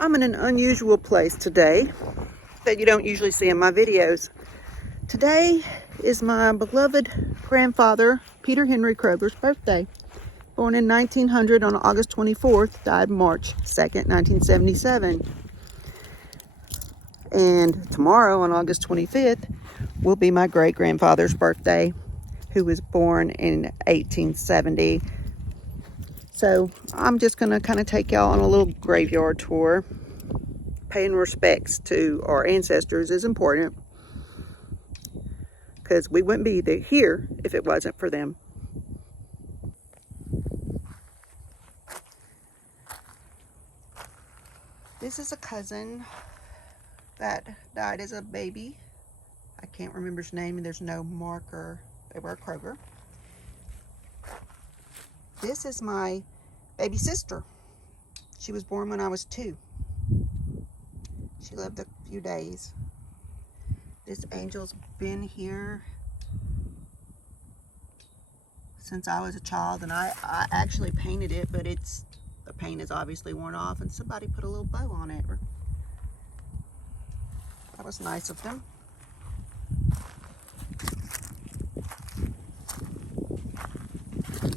I'm in an unusual place today that you don't usually see in my videos. Today is my beloved grandfather, Peter Henry Kroger's birthday. Born in 1900 on August 24th, died March 2nd, 1977. And tomorrow on August 25th will be my great-grandfather's birthday, who was born in 1870. So I'm just going to kind of take y'all on a little graveyard tour. Paying respects to our ancestors is important, because we wouldn't be here if it wasn't for them. This is a cousin that died as a baby. I can't remember his name, and there's no marker. They were a Kroger. This is my baby sister. She was born when I was 2. She lived a few days. This angel's been here since I was a child, and I actually painted it, but the paint is obviously worn off, and somebody put a little bow on it. That was nice of them.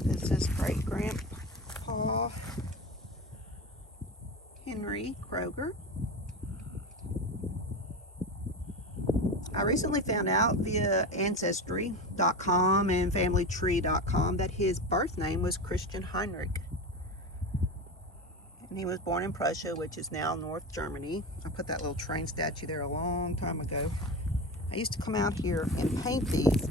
This is great-grandpa Henry Kroger. I recently found out via Ancestry.com and FamilyTree.com that his birth name was Christian Heinrich. And he was born in Prussia, which is now North Germany. I put that little train statue there a long time ago. I used to come out here and paint these,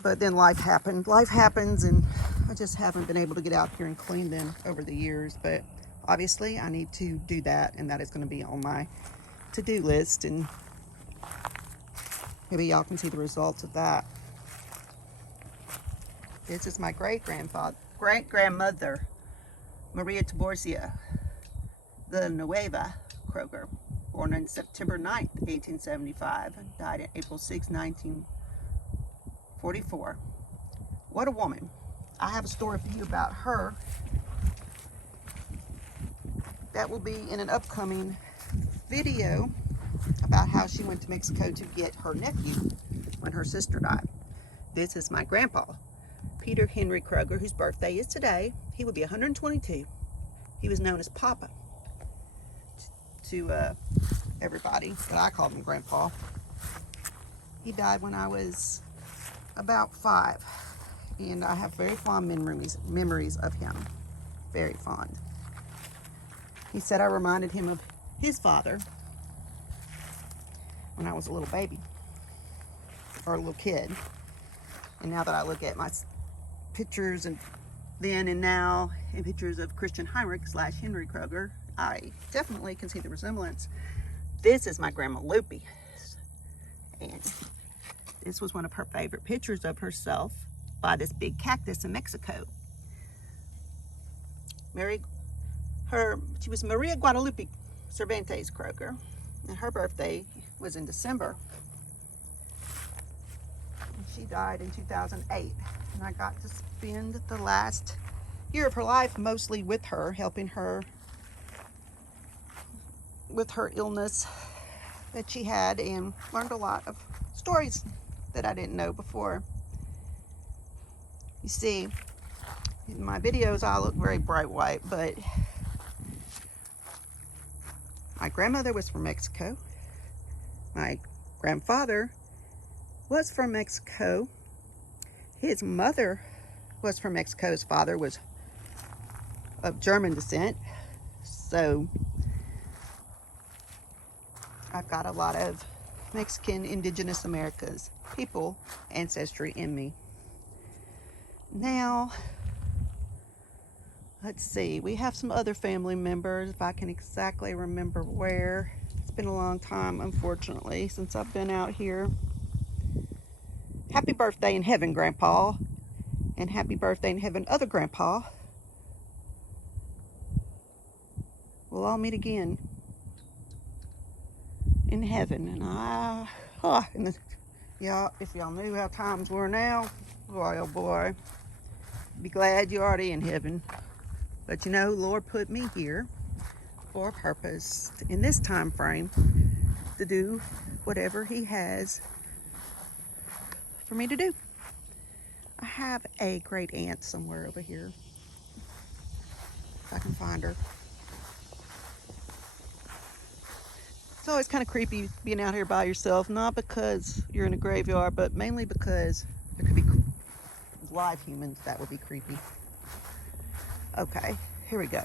but then life happened. Life happens, and I just haven't been able to get out here and clean them over the years. But obviously, I need to do that, and that is going to be on my to-do list, and maybe y'all can see the results of that. This is my great-grandmother, Maria Tiborcia Villanueva Kroger, born on September 9th, 1875, and died on April 6, 1944. What a woman. I have a story for you about her that will be in an upcoming video about how she went to Mexico to get her nephew when her sister died. This is my grandpa, Peter Henry Kroger, whose birthday is today. He would be 122. He was known as Papa to everybody, but I called him Grandpa. He died when I was about 5, and I have very fond memories of him. Very fond. He said I reminded him of his father when I was a little baby, or a little kid. And now that I look at my pictures and then and now, and pictures of Christian Heinrich / Henry Kroger, I definitely can see the resemblance. This is my grandma Lupe, and this was one of her favorite pictures of herself by this big cactus in Mexico. She was Maria Guadalupe Cervantes Kroger, and her birthday was in December. She died in 2008, and I got to spend the last year of her life mostly with her, helping her with her illness that she had, and learned a lot of stories that I didn't know before. You see, in my videos I look very bright white, but my grandmother was from Mexico. My grandfather was from Mexico. His mother was from Mexico. His father was of German descent. So I've got a lot of Mexican, indigenous Americas people ancestry in me. Now, let's see. We have some other family members, if I can exactly remember where. It's been a long time, unfortunately, since I've been out here. Happy birthday in heaven, Grandpa. And happy birthday in heaven, other Grandpa. We'll all meet again in heaven. And yeah, if y'all knew how times were now, boy, oh boy, be glad you're already in heaven. But you know, Lord put me here for a purpose in this time frame to do whatever he has for me to do. I have a great aunt somewhere over here, if I can find her. It's always kind of creepy being out here by yourself, not because you're in a graveyard, but mainly because there could be live humans that would be creepy. Okay, here we go.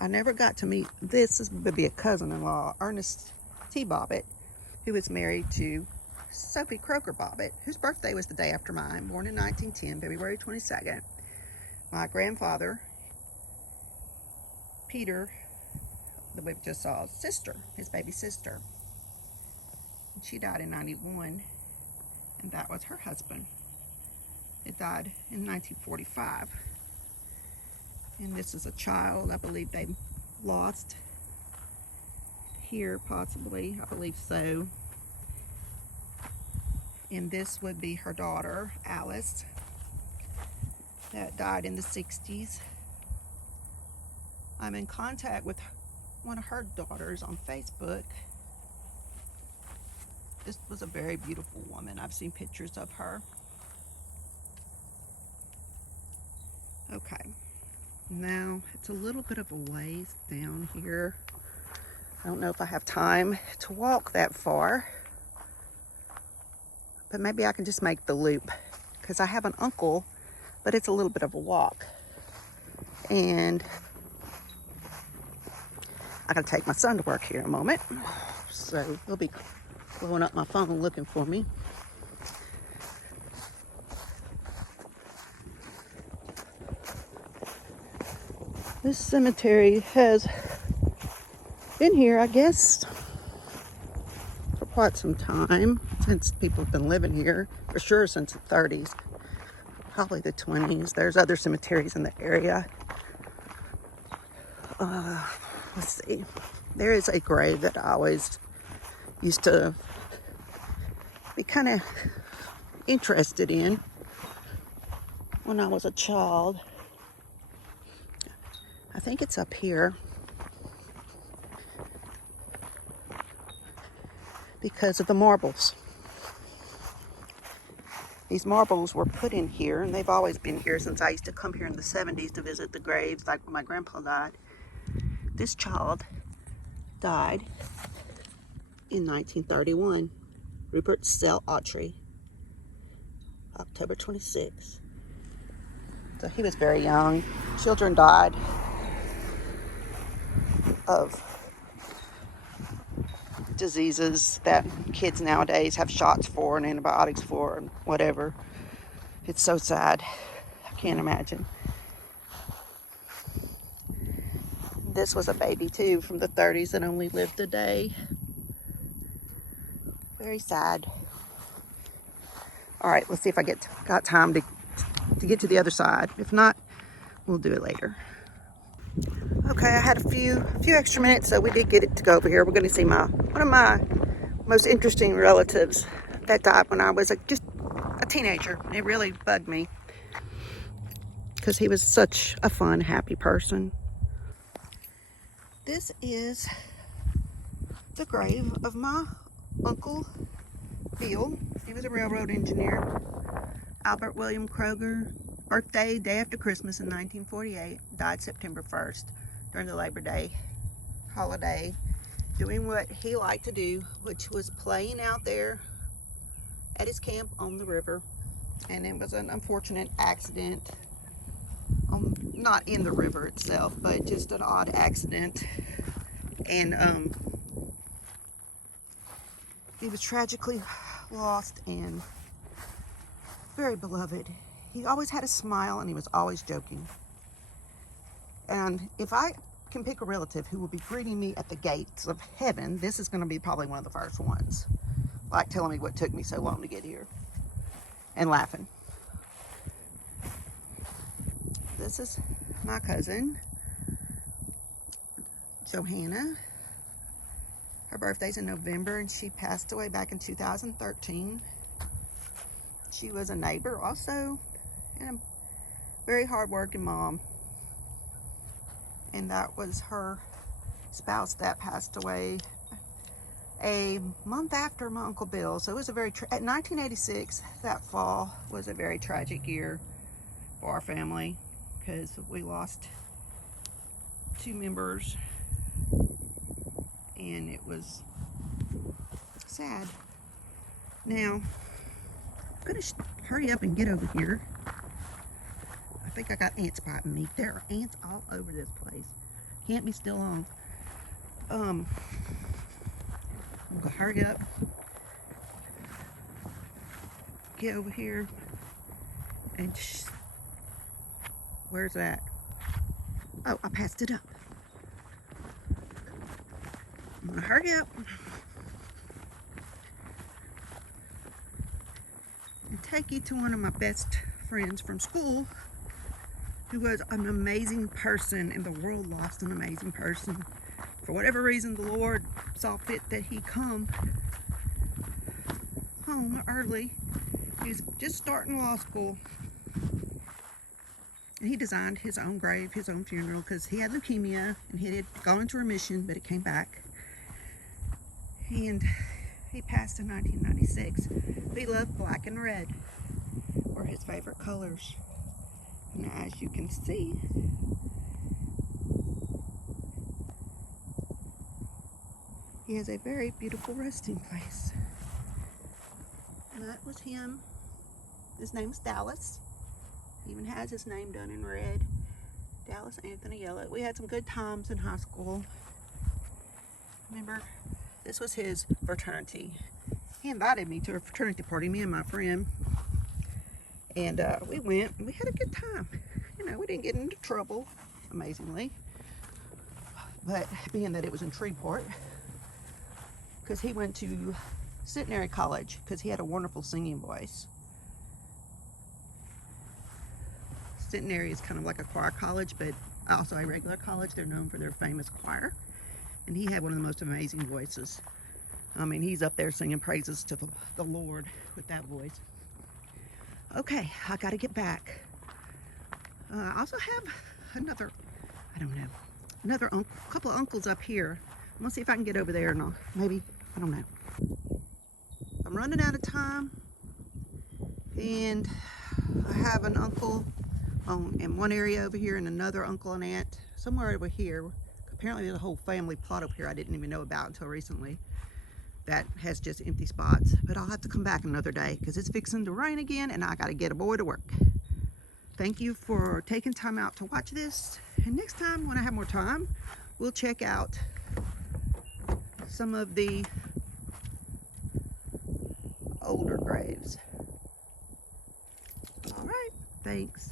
I never got to meet, this would be a cousin-in-law, Ernest T Bobbitt, who was married to Sophie Kroger Bobbitt, whose birthday was the day after mine, born in 1910, February 22nd. My grandfather, Peter, that we just saw, sister, his baby sister. And she died in 91, and that was her husband. It died in 1945. And this is a child, I believe they lost here, possibly, I believe so. And this would be her daughter, Alice, that died in the 60s. I'm in contact with one of her daughters on Facebook. This was a very beautiful woman. I've seen pictures of her. Okay, now it's a little bit of a ways down here. I don't know if I have time to walk that far, but maybe I can just make the loop, because I have an uncle, but it's a little bit of a walk. And I gotta take my son to work here in a moment, so he'll be blowing up my phone looking for me. This cemetery has been here, I guess, for quite some time, since people have been living here, for sure since the 30s, probably the 20s. There's other cemeteries in the area. Let's see. There is a grave that I always used to be kind of interested in when I was a child. I think it's up here, because of the marbles. These marbles were put in here, and they've always been here since I used to come here in the 70s to visit the graves, like when my grandpa died. This child died in 1931. Rupert Sell Autry, October 26th. So he was very young. Children died of diseases that kids nowadays have shots for and antibiotics for and whatever. It's so sad. I can't imagine. This was a baby too from the 30s that only lived a day. Very sad. All right, let's see if I got time to get to the other side. If not, we'll do it later. Okay, I had a few extra minutes, so we did get it to go over here. We're going to see one of my most interesting relatives that died when I was just a teenager. It really bugged me because he was such a fun, happy person. This is the grave of my Uncle Bill. He was a railroad engineer. Albert William Kroger, birthday, day after Christmas in 1948, died September 1st during the Labor Day holiday, doing what he liked to do, which was playing out there at his camp on the river. And it was an unfortunate accident, not in the river itself, but just an odd accident. And he was tragically lost and very beloved. He always had a smile and he was always joking. And if I can pick a relative who will be greeting me at the gates of heaven, this is going to be probably one of the first ones. Like telling me what took me so long to get here. And laughing. This is my cousin, Johanna. Her birthday's in November and she passed away back in 2013. She was a neighbor also, and a very hard-working mom. and that was her spouse that passed away a month after my Uncle Bill. So it was a very, at 1986, that fall was a very tragic year for our family because we lost 2 members and it was sad. Now, I'm gonna hurry up and get over here. I think I got ants biting me. There are ants all over this place. Can't be still long. I'm gonna hurry up, get over here, and where's that? Oh, I passed it up. I'm gonna hurry up and take you to one of my best friends from school who was an amazing person, and the world lost an amazing person. For whatever reason, the Lord saw fit that he come home early. He was just starting law school. And he designed his own grave, his own funeral, because he had leukemia and he had gone into remission, but it came back. And he passed in 1996. He loved black and red were his favorite colors. And as you can see, he has a very beautiful resting place. And that was him. His name's Dallas. He even has his name done in red. Dallas Anthony Yellett. We had some good times in high school. Remember, this was his fraternity. He invited me to a fraternity party, me and my friend. And we went and we had a good time. You know, we didn't get into trouble, amazingly. But being that it was in Shreveport, because he went to Centenary College because he had a wonderful singing voice. Centenary is kind of like a choir college, but also a regular college. They're known for their famous choir. And he had one of the most amazing voices. I mean, he's up there singing praises to the Lord with that voice. Okay, I got to get back. I also have another, couple of uncles up here. I'm going to see if I can get over there and maybe, I don't know. I'm running out of time. And I have an uncle in one area over here and another uncle and aunt somewhere over here. Apparently there's a whole family plot up here I didn't even know about until recently that has just empty spots. But I'll have to come back another day because it's fixing to rain again and I got to get a boy to work. Thank you for taking time out to watch this. And next time when I have more time, we'll check out some of the older graves. All right, thanks.